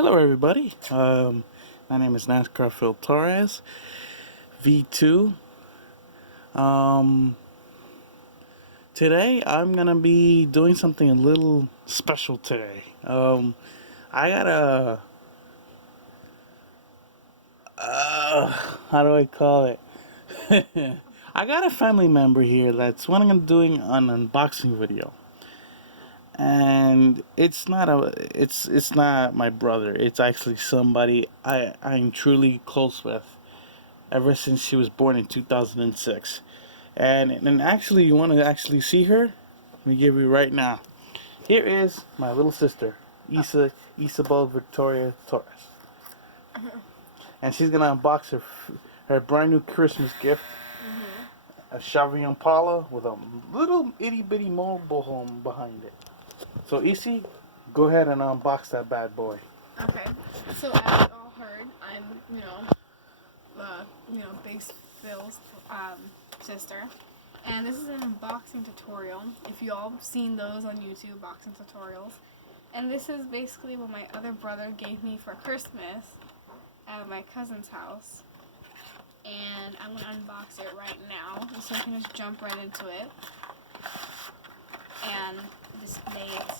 Hello, everybody. My name is NASCAR Phil Torres, V2. Um, Today I'm gonna be doing something a little special today. I got how do I call it? I got a family member here that's wanting to doing an unboxing video. And it's not my brother. It's actually somebody I'm truly close with ever since she was born in 2006. And actually, you want to actually see her? Let me give you right now. Here is my little sister, Isabel Victoria Torres, and she's gonna unbox her brand new Christmas gift, a Chevy Impala with a little itty bitty mobile home behind it. So Isi, go ahead and unbox that bad boy. Okay. So as you all heard, I'm, Big Phil's sister, and this is an unboxing tutorial. If you all have seen those on YouTube, unboxing tutorials, and this is basically what my other brother gave me for Christmas at my cousin's house, and I'm gonna unbox it right now, so I can just jump right into it and display it.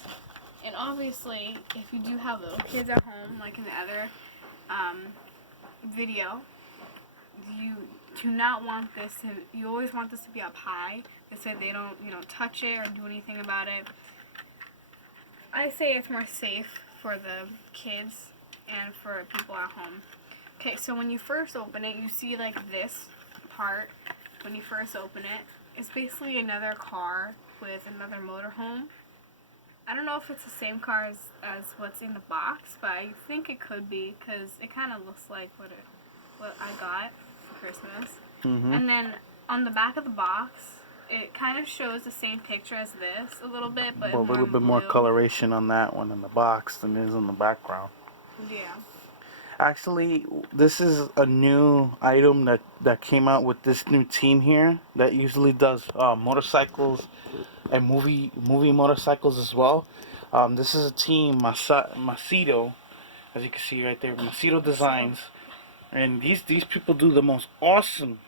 And obviously, if you do have little kids at home, like in the other video, you do not want this to, you always want this to be up high, so they don't, touch it or do anything about it. I say it's more safe for the kids and for people at home. Okay, so when you first open it, you see like this part. When you first open it, it's basically another car with another motorhome. I don't know if it's the same car as what's in the box, but I think it could be, because it kind of looks like what I got for Christmas. Mm-hmm. And then on the back of the box, it kind of shows the same picture as this a little bit, but a little bit more coloration on that one in the box than is in the background. Yeah. Actually, this is a new item that came out with this new team here that usually does motorcycles and movie motorcycles as well. This is a team, Macedo, as you can see right there, Macedo Designs, and these people do the most awesome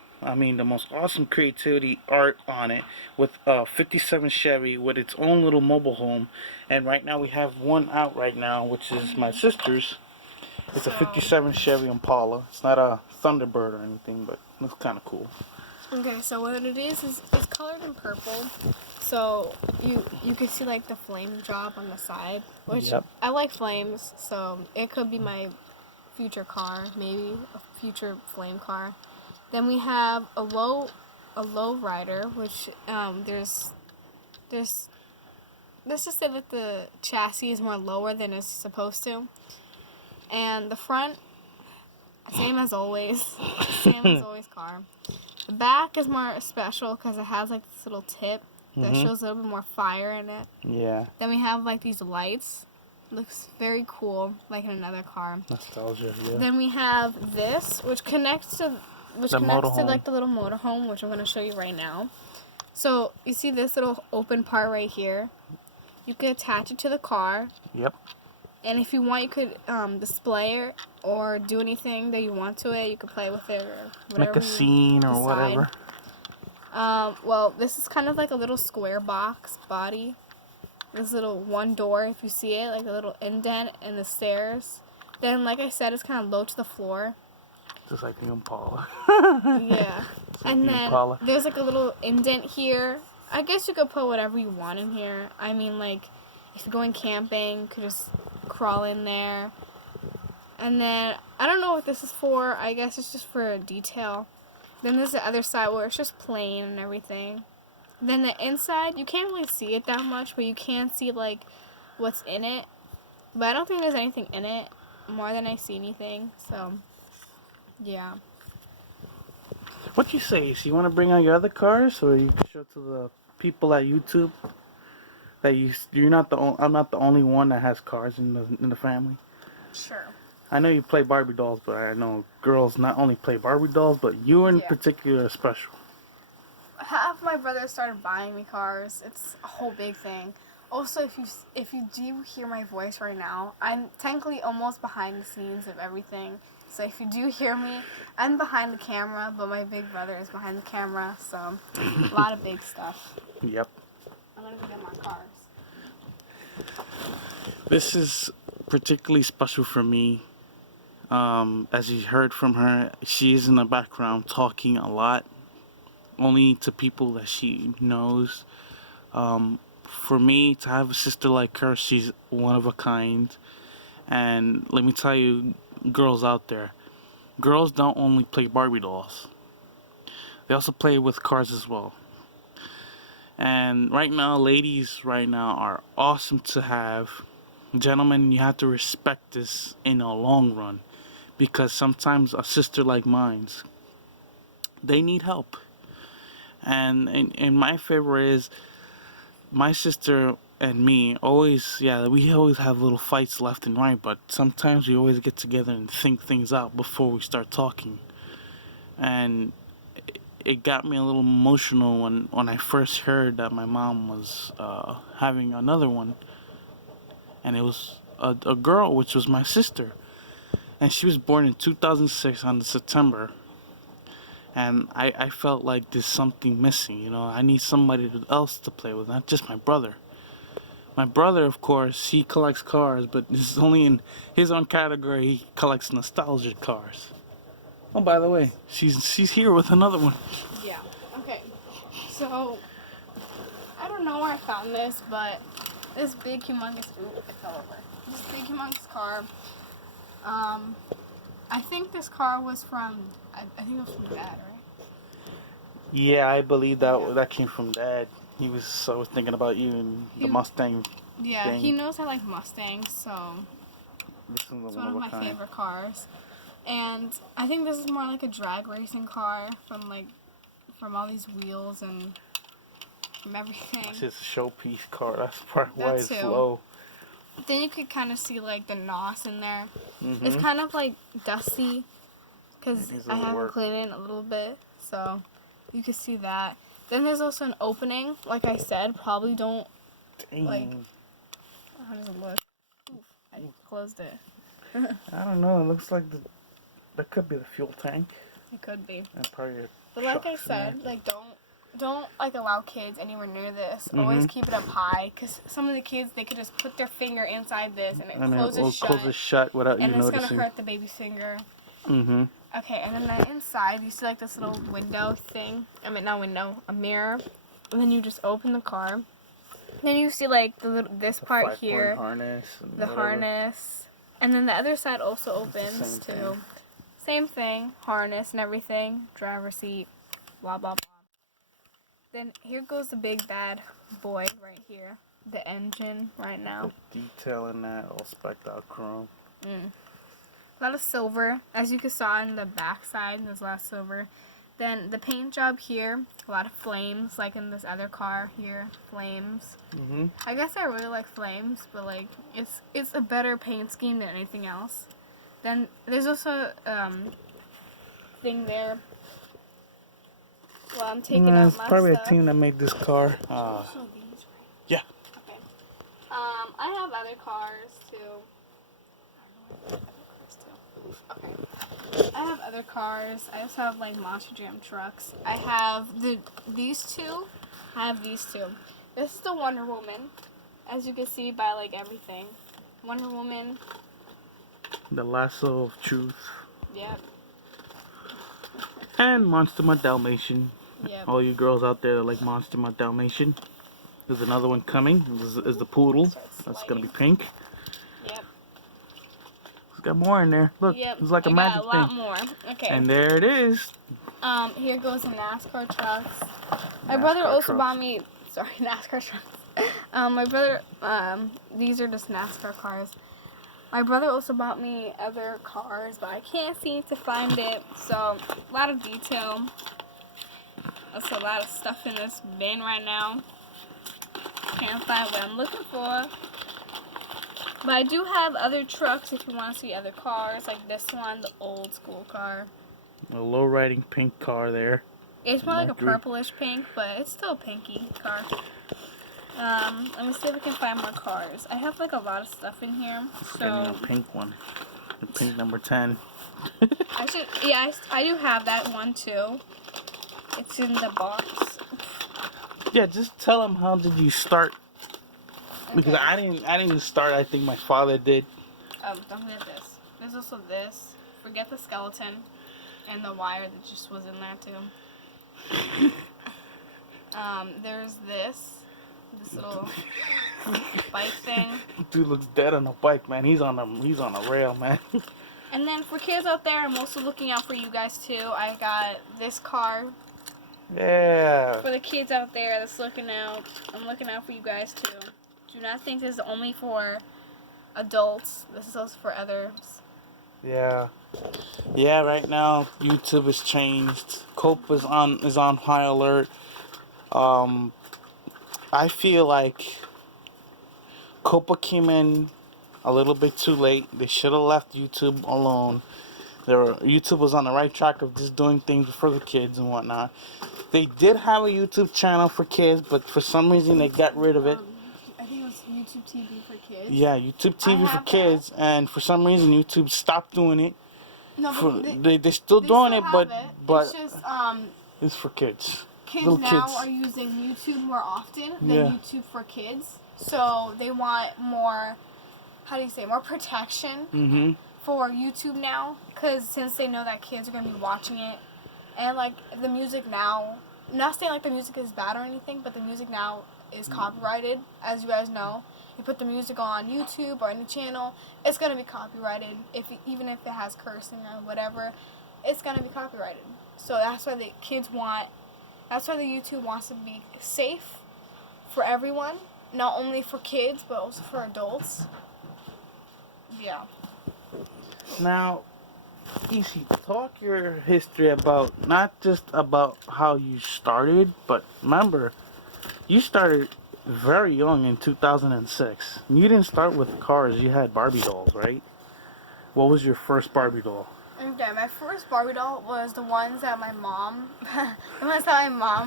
creativity art on it with 57 Chevy with its own little mobile home. And right now we have one out right now, which is my sister's. It's a 57 Chevy Impala. It's not a Thunderbird or anything, but it's kind of cool. Okay, so what it is it's colored in purple. So you can see like the flame drop on the side, which I like flames, so it could be my future car, maybe a future flame car. Then we have a low rider, which there's let's just say that the chassis is more lower than it's supposed to. And the front, same as always car. The back is more special because it has like this little tip that shows a little bit more fire in it. Yeah. Then we have like these lights. Looks very cool, like in another car. Nostalgia, yeah. Then we have this, which connects to like the little motorhome, which I'm going to show you right now. So you see this little open part right here. You can attach it to the car. Yep. And if you want, you could display it or do anything that you want to it. You could play with it or whatever. Make a scene or whatever. Well, this is kind of like a little square box body. This little one door, if you see it, like a little indent in the stairs. Then, like I said, it's kind of low to the floor. Just like the Impala. Yeah. And then there's like a little indent here. I guess you could put whatever you want in here. I mean, like, if you're going camping, you could just crawl in there. And then I don't know what this is for. I guess it's just for detail. Then there's the other side where it's just plain and everything. Then the inside, you can't really see it that much, but you can see like what's in it. But I don't think there's anything in it more than I see anything. So yeah. What do you say? So you want to bring out your other cars, or you can show to the people at YouTube that you're not I'm not the only one that has cars in the family. Sure. I know you play Barbie dolls, but I know girls not only play Barbie dolls, but you in particular are special. Half my brothers started buying me cars. It's a whole big thing. Also, if you do hear my voice right now, I'm technically almost behind the scenes of everything. So if you do hear me, I'm behind the camera, but my big brother is behind the camera. So a lot of big stuff. Yep. I'm gonna go get my cars. This is particularly special for me. As you heard from her, she is in the background talking a lot, only to people that she knows. For me to have a sister like her, she's one of a kind. And let me tell you, girls out there, girls don't only play Barbie dolls, they also play with cars as well. And right now, ladies right now are awesome to have. Gentlemen, you have to respect this in a long run, because sometimes a sister like mine's, they need help. And my favor is my sister and me always, yeah, we always have little fights left and right, but sometimes we always get together and think things out before we start talking. And it got me a little emotional when I first heard that my mom was having another one, and it was a girl, which was my sister, and she was born in 2006 on September. And I felt like there's something missing, you know. I need somebody else to play with, not just my brother. My brother, of course, he collects cars, but this is only in his own category. He collects nostalgia cars. Oh, by the way, she's here with another one. Yeah. Okay. So I don't know where I found this, but this big humongous it fell over. This big humongous car. I think this car was from I think it was from Dad, right? Yeah, I believe that Yeah. that came from Dad. I was thinking about you and the Mustang Yeah, thing. he knows I like Mustangs, so This is it's one one of a my kind. favorite cars. And I think this is more like a drag racing car from all these wheels and from everything. It's just a showpiece car. That's part why That it's too. slow. Then you could kind of see like the NOS in there. Mm-hmm. It's kind of like dusty because It needs a I little haven't work. cleaned it in a little bit, so you can see that. Then there's also an opening, like I said. Probably don't like. Dang. How does it look? Oof, I closed it. I don't know. It looks like that could be the fuel tank It could be. and probably. But like I Trucks in there. said, like don't like allow kids anywhere near this. Mm-hmm. Always keep it up high, cause some of the kids they could just put their finger inside this and it And it closes will shut, close it shut without you and it's noticing. gonna hurt the baby's finger. Mm-hmm. Okay, and then the inside you see like this little window thing. I mean not window, a mirror. And then you just open the car. Then you see like this part 5-point here, harness. And the whatever. harness, and then the other side also It's the opens same too. thing. Same thing, harness and everything, driver seat, blah blah blah. Then here goes the big bad boy right here, the engine right now. The detail in that, all specked out chrome. A lot of silver, as you can saw in the back side, there's a lot of silver. Then the paint job here, a lot of flames, like in this other car here, flames. Mm-hmm. I guess I really like flames, but like it's a better paint scheme than anything else. Then there's also thing there. Well, I'm taking out It's my probably stuff. a team that made this car. Also these, right? Yeah. Okay. I have other cars too. Okay. I have other cars. I also have like Monster Jam trucks. I have these two. I have these two. This is the Wonder Woman, as you can see by like everything. Wonder Woman. The lasso of truth. Yep. And Monster My Dalmatian. Yep. All you girls out there that like Monster My Dalmatian. There's another one coming. This is the poodle. That's gonna be pink. Yep. It's got more in there. Look, Yep. it's like a I magic got a lot thing. more. Okay. And there it is. Here goes the NASCAR trucks. My NASCAR brother also trucks. bought me. Sorry, NASCAR trucks. My brother. These are just NASCAR cars. My brother also bought me other cars, but I can't seem to find it. So a lot of detail. That's a lot of stuff in this bin right now. Can't find what I'm looking for. But I do have other trucks if you want to see other cars, like this one, the old school car. A low riding pink car there. It's more like a Mercury. purplish pink, but it's still a pinky car. Let me see if I can find more cars. I have like a lot of stuff in here. Getting So a pink one. The pink number 10. I should, yeah, I do have that one too. It's in the box. Yeah, just tell them how did you start. Because Okay. I didn't start. I think my father did. Don't forget this. There's also this. Forget the skeleton and the wire that just was in there too. There's this little bike thing. Dude looks dead on a bike, man. He's on a rail, man. And then for kids out there, I'm also looking out for you guys too. I got this car Yeah. for the kids out there that's looking out. I'm looking out for you guys too. Do not think this is only for adults. This is also for others. Yeah. Yeah, right now YouTube has changed. Cope is on high alert. I feel like Copa came in a little bit too late. They should have left YouTube alone. YouTube was on the right track of just doing things for the kids and whatnot. They did have a YouTube channel for kids, but for some reason they got rid of it. I think it was YouTube TV for kids. Yeah, YouTube TV for kids, and for some reason YouTube stopped doing it. No, They're still doing it, but it's just it's for kids. kids Little now kids. are using YouTube more often than Yeah. YouTube for kids. So they want more, how do you say, more protection for YouTube now. Because since they know that kids are going to be watching it. And like the music now, not saying like the music is bad or anything, but the music now is copyrighted, as you guys know. You put the music on YouTube or any channel, it's going to be copyrighted. Even if it has cursing or whatever, it's going to be copyrighted. So that's why the YouTube wants to be safe for everyone, not only for kids, but also for adults. Yeah. Now, Easy, talk your history about, not just about how you started, but remember, you started very young in 2006. You didn't start with cars, you had Barbie dolls, right? What was your first Barbie doll? Okay, my first Barbie doll was the ones that my mom,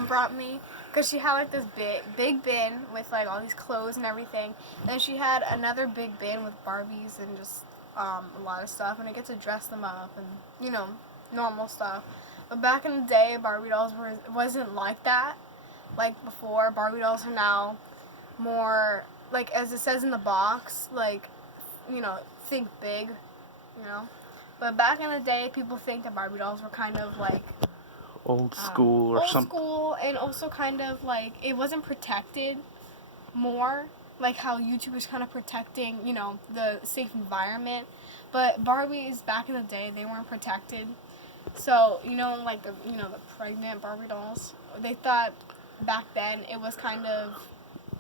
brought me, because she had like this big bin with like all these clothes and everything. Then she had another big bin with Barbies and just a lot of stuff, and I get to dress them up and normal stuff. But back in the day, Barbie dolls wasn't like that. Like before, Barbie dolls are now more like, as it says in the box, like think big, But back in the day, people think that Barbie dolls were kind of like Old school or something. Old school, and also kind of like it wasn't protected more, like how YouTube is kind of protecting, the safe environment. But Barbies back in the day, they weren't protected. So, like the pregnant Barbie dolls, they thought back then it was kind of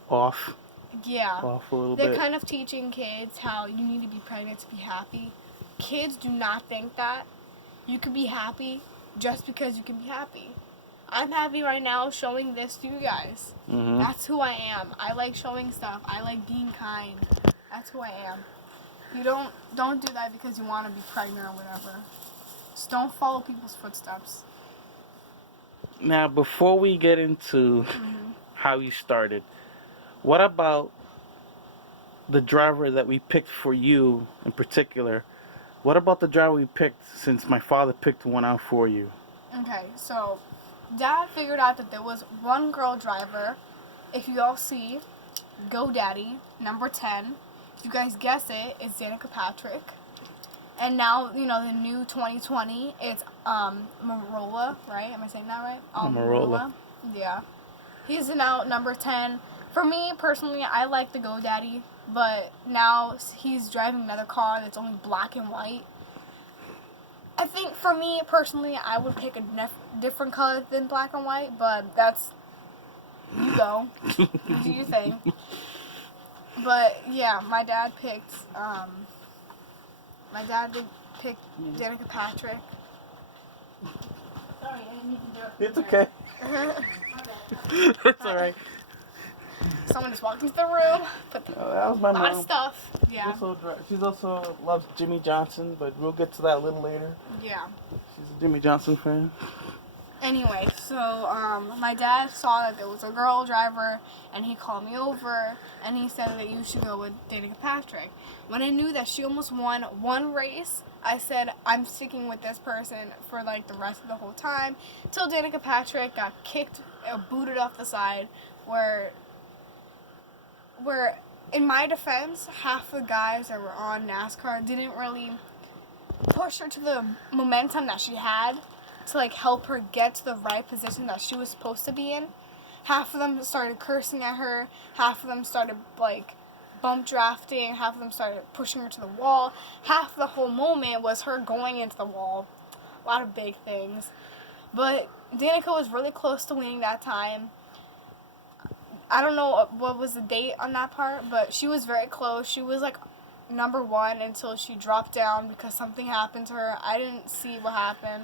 Off yeah. a little They're bit. kind of teaching kids how you need to be pregnant to be happy. Kids do not think that. You can be happy just because you can be happy. I'm happy right now showing this to you guys. That's who I am. I like showing stuff. I like being kind. That's who I am. You don't do that because you want to be pregnant or whatever. Just don't follow people's footsteps. Now, before we get into how you started, what about the driver that we picked for you in particular? What about the driver we picked since my father picked one out for you? Okay, so Dad figured out that there was one girl driver. If you all see, GoDaddy, number 10. If you guys guess it, it's Danica Patrick. And now, the new 2020, it's Marola, right? Am I saying that right? Marola. Yeah. He's now number 10. For me, personally, I like the GoDaddy, but now he's driving another car that's only black and white. I think for me, personally, I would pick a different color than black and white, but that's, you go. You do your thing. But, yeah, my dad did pick Danica Patrick. Sorry, I didn't mean to do it. It's okay. It's alright. Someone just walked into the room, put That was my a lot mom. of stuff. Yeah. She's also loves Jimmy Johnson, but we'll get to that a little later. Yeah. She's a Jimmy Johnson fan. Anyway, So, my dad saw that there was a girl driver, and he called me over, and he said that you should go with Danica Patrick. When I knew that she almost won one race, I said, I'm sticking with this person for, like, the rest of the whole time, till Danica Patrick got kicked, booted off the side, where, in my defense, half the guys that were on NASCAR didn't really push her to the momentum that she had to like help her get to the right position that she was supposed to be in. Half of them started cursing at her, half of them started like bump drafting, half of them started pushing her to the wall. Half the whole moment was her going into the wall. A lot of big things. But Danica was really close to winning that time. I don't know what was the date on that part, but she was very close. She was like number one until she dropped down because something happened to her. I didn't see what happened,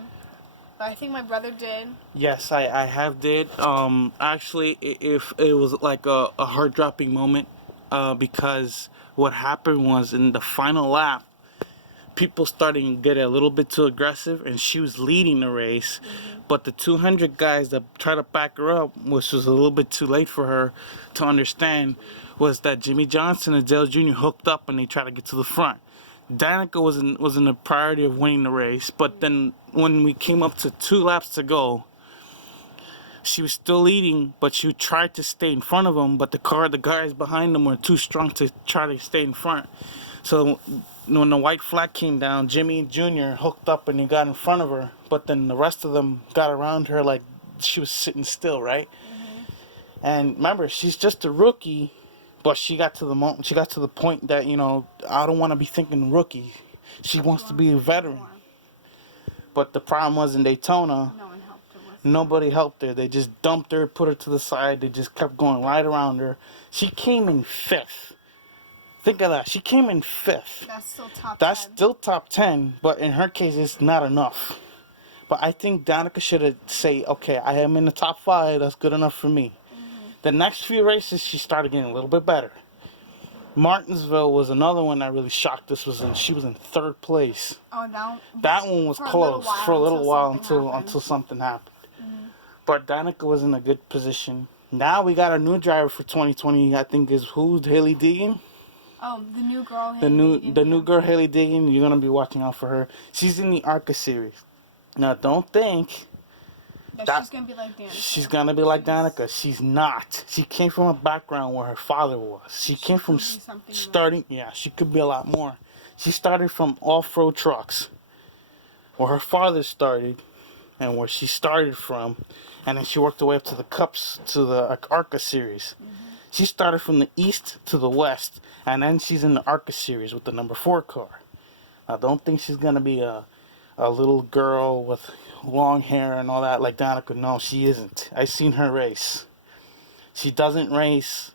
but I think my brother did. Yes, I have did. Actually, if it was like a heart dropping moment, because what happened was in the final lap, people started to get a little bit too aggressive, and she was leading the race. But the 200 guys that tried to back her up, which was a little bit too late for her to understand, was that Jimmy Johnson and Dale Jr. hooked up and they tried to get to the front. Danica was in the priority of winning the race, but then when we came up to 2 laps to go, she was still leading, but she tried to stay in front of him, but the guys behind them were too strong to try to stay in front. So when the white flag came down, Jimmy Jr. hooked up and he got in front of her, but then the rest of them got around her like she was sitting still, right? And remember, she's just a rookie, but she got to the point that, I don't want to be thinking rookie. She wants to be a veteran. But the problem was in Daytona, No one helped her with nobody helped her. They just dumped her, put her to the side. They just kept going right around her. She came in 5th. Think of that. She came in 5th. That's still top That's 10. still top 10, but in her case, it's not enough. But I think Danica should have say, okay, I am in the top 5. That's good enough for me. The next few races, she started getting a little bit better. Martinsville was another one that really shocked us. She was in 3rd place. Oh, That one was close for a little while until something happened. But Danica was in a good position. Now we got a new driver for 2020. I think is who? Haley Deegan. Oh, the new girl. The new girl Haley Deegan. You're gonna be watching out for her. She's in the ARCA series. Now don't think that she's gonna be like Danica. she's gonna be like Danica. She's not. She came from a background where her father was. She came from starting. Yeah, she could be a lot more. She started from off-road trucks, where her father started, and where she started from, and then she worked her way up to the Cups, to the ARCA series. She started from the east to the west, and then she's in the ARCA series with the number 4 car. I don't think she's gonna be a little girl with long hair and all that like Danica. No, she isn't. I seen her race. She doesn't race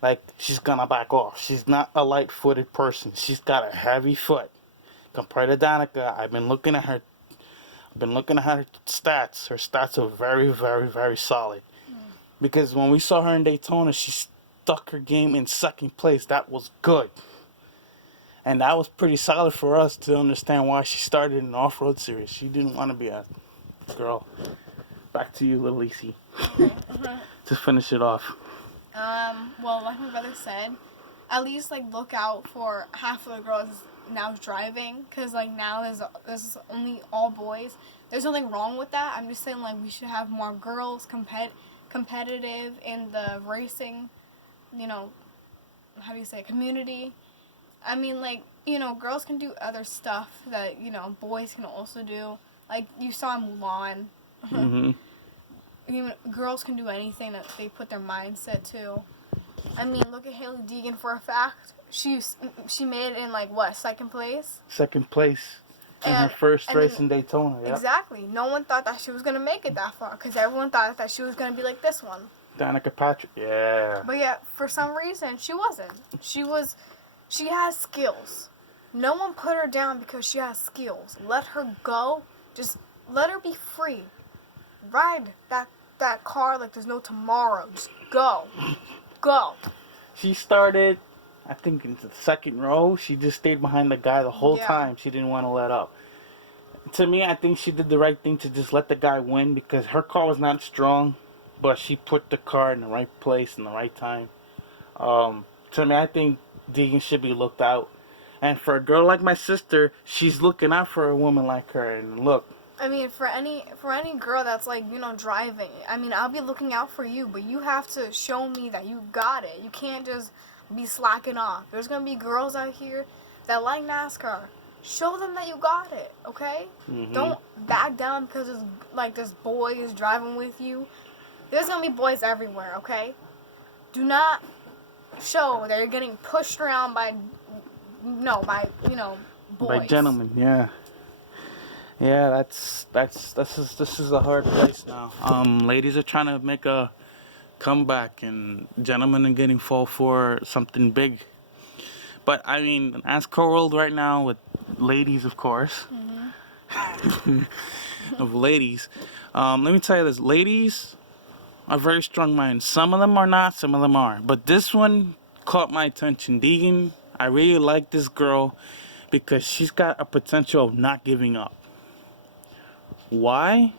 like she's gonna back off. She's not a light-footed person. She's got a heavy foot. Compared to Danica, I've been looking at her stats. Her stats are very, very, very solid. Because when we saw her in Daytona, she stuck her game in 2nd place. That was good. And that was pretty solid for us to understand why she started in the off-road series. She didn't want to be a girl. Back to you, little Lacey. Okay. To finish it off. Well, like my brother said, at least like look out for half of the girls now driving, because like now there's only all boys. There's nothing wrong with that. I'm just saying like we should have more girls competitive in the racing, how do you say, community. I mean, like, girls can do other stuff that, boys can also do. Like, you saw Mulan. Girls can do anything that they put their mindset to. I mean, look at Haley Deegan for a fact. She made it in, like, what, 2nd place? 2nd place in her first race in Daytona, yeah. Exactly. No one thought that she was going to make it that far, because everyone thought that she was going to be like this one. Danica Patrick, yeah. But yeah, for some reason, she wasn't. She has skills. No one put her down because she has skills. Let her go. Just let her be free. Ride that car like there's no tomorrow. Just go. Go. She started, I think, in the 2nd row. She just stayed behind the guy the whole time. She didn't want to let up. To me, I think she did the right thing to just let the guy win because her car was not strong, but she put the car in the right place in the right time. To me, I think Deegan should be looked out. And for a girl like my sister, she's looking out for a woman like her. And look, I mean, for any girl that's like, driving, I mean, I'll be looking out for you, but you have to show me that you got it. You can't just be slacking off. There's gonna be girls out here that like NASCAR. Show them that you got it, okay? Don't back down because this boy is driving with you. There's gonna be boys everywhere, okay? Do not show that you're getting pushed around by boys. by gentlemen, yeah. Yeah, this is a hard place now. Ladies are trying to make a comeback, and gentlemen are getting fall for something big. But I mean, NASCAR world right now with ladies, of course, of ladies. Let me tell you this: ladies are very strong minded. Some of them are not, some of them are. But this one caught my attention. Deegan, I really like this girl because she's got a potential of not giving up. Why?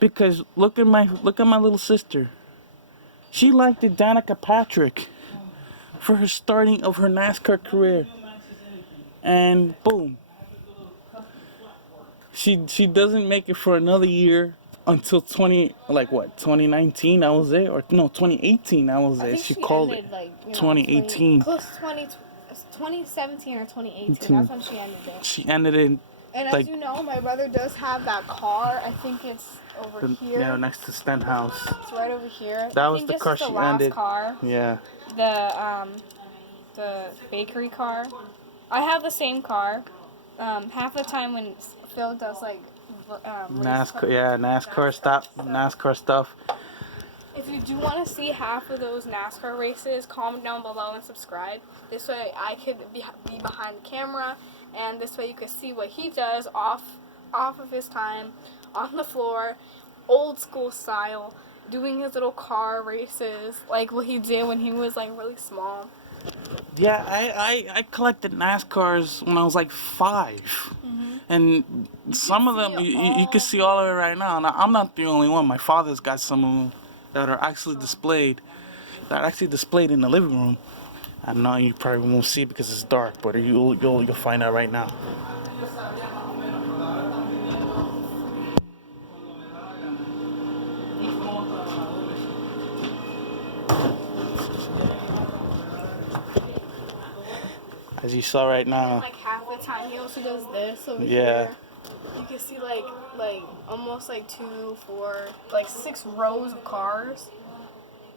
Because look at my little sister. She liked the Danica Patrick for her starting of her NASCAR career. And boom. She doesn't make it for another year until 2019 I was there, or no, 2018 I was there. I think She she called ended, it 2018. Close to 2017 or 2018. That's when she ended it. She ended it And like as you know, my brother does have that car. I think it's over here. yeah, next to Stenhouse. It's right over here. That I was think the this car is the she last ended. car. Yeah. The bakery car. I have the same car. Half the time when Phil does like NASCAR, yeah, NASCAR stuff. If you do want to see half of those NASCAR races, comment down below and subscribe. This way I could be behind the camera, and this way you could see what he does off of his time, on the floor, old school style, doing his little car races, like what he did when he was like really small. Yeah, I collected NASCARs when I was like 5. And some of them, you can see all of it right now. Now, I'm not the only one. My father's got some of them that are actually displayed in the living room. I know you probably won't see it because it's dark, but you'll find out right now. As you saw right now. Like half the time he also does this over Yeah. here. You can see like almost like 6 rows of cars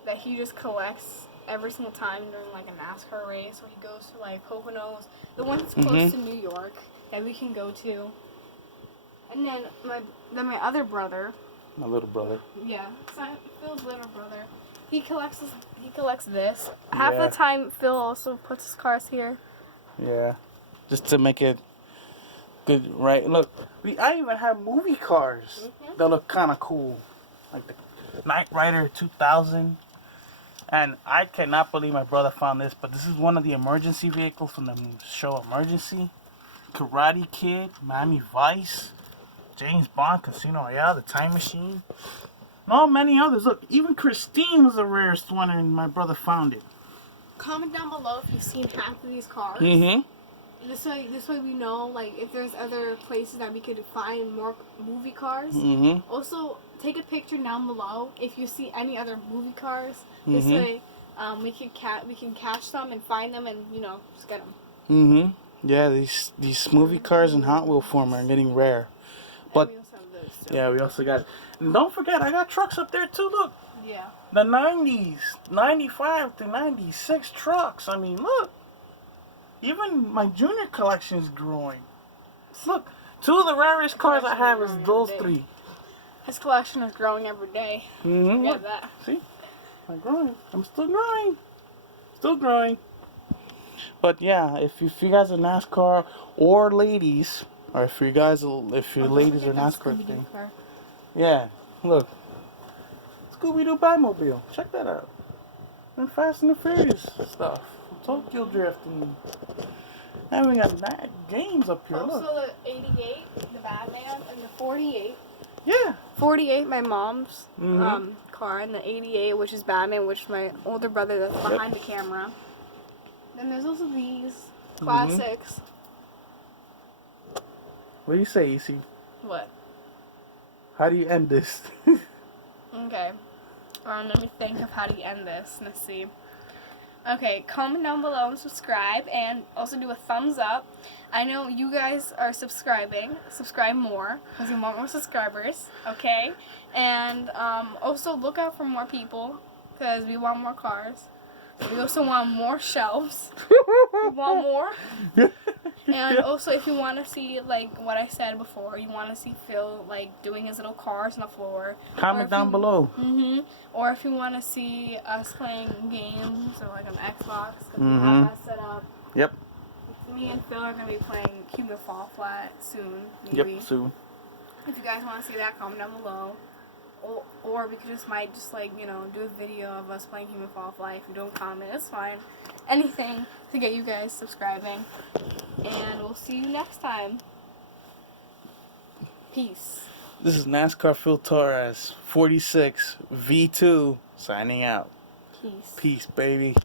that he just collects every single time during like a NASCAR race, where he goes to like Poconos, the one that's close to New York that we can go to. And then my other brother, My little brother. yeah, Phil's little brother, he collects this. Half Yeah. the time Phil also puts his cars here. Yeah. Just to make it good, right? Look, I even have movie cars that look kind of cool. Like the Knight Rider 2000. And I cannot believe my brother found this, but this is one of the emergency vehicles from the show Emergency. Karate Kid, Miami Vice, James Bond, Casino Royale, The Time Machine. And all many others. Look, even Christine was the rarest one, and my brother found it. Comment down below if you've seen half of these cars. This way we know like if there's other places that we could find more movie cars. Also, take a picture down below if you see any other movie cars. This way, we can catch them and find them and just get them. Yeah, these movie cars in Hot Wheel form are getting rare. But we also have those too. yeah, we also got. And don't forget, I got trucks up there too. Look, Yeah. the 90s, 95 to 96 trucks. I mean, look. Even my junior collection is growing. Look, 2 of the rarest cars I have is those 3. His collection is growing every day. Look, that. see, I'm growing. I'm still growing. Still growing. But yeah, if you guys are NASCAR or ladies, or if you ladies are NASCAR thing, yeah, look, Scooby-Doo Batmobile. Check that out. And Fast and the Furious stuff. Tokyo Drift and we got games up here. Also Look. the 88, the Batman and the 48. Yeah. 48, my mom's Mhm. car, and the 88, which is Batman, which is my older brother that's behind the camera. Then there's also these classics. What do you say, EC? What? How do you end this? Okay. Let me think of how to end this. Let's see. Okay, comment down below and subscribe, and also do a thumbs up. I know you guys are subscribing. Subscribe more because we want more subscribers. Okay, and also look out for more people because we want more cars. We also want more shelves. We want more. And also, if you want to see like what I said before, you want to see Phil like doing his little cars on the floor. Comment down below. Or if you want to see us playing games or like on Xbox, because we have that set up. Yep. Me and Phil are going to be playing Cuban Fall Flat soon, maybe. Yep, soon. If you guys want to see that, comment down below. Or we could might just like, you know, do a video of us playing Human Fall Flat. If you don't comment, it's fine. Anything to get you guys subscribing. And we'll see you next time. Peace. This is NASCAR Phil Torres, 46 V2, signing out. Peace. Peace, baby.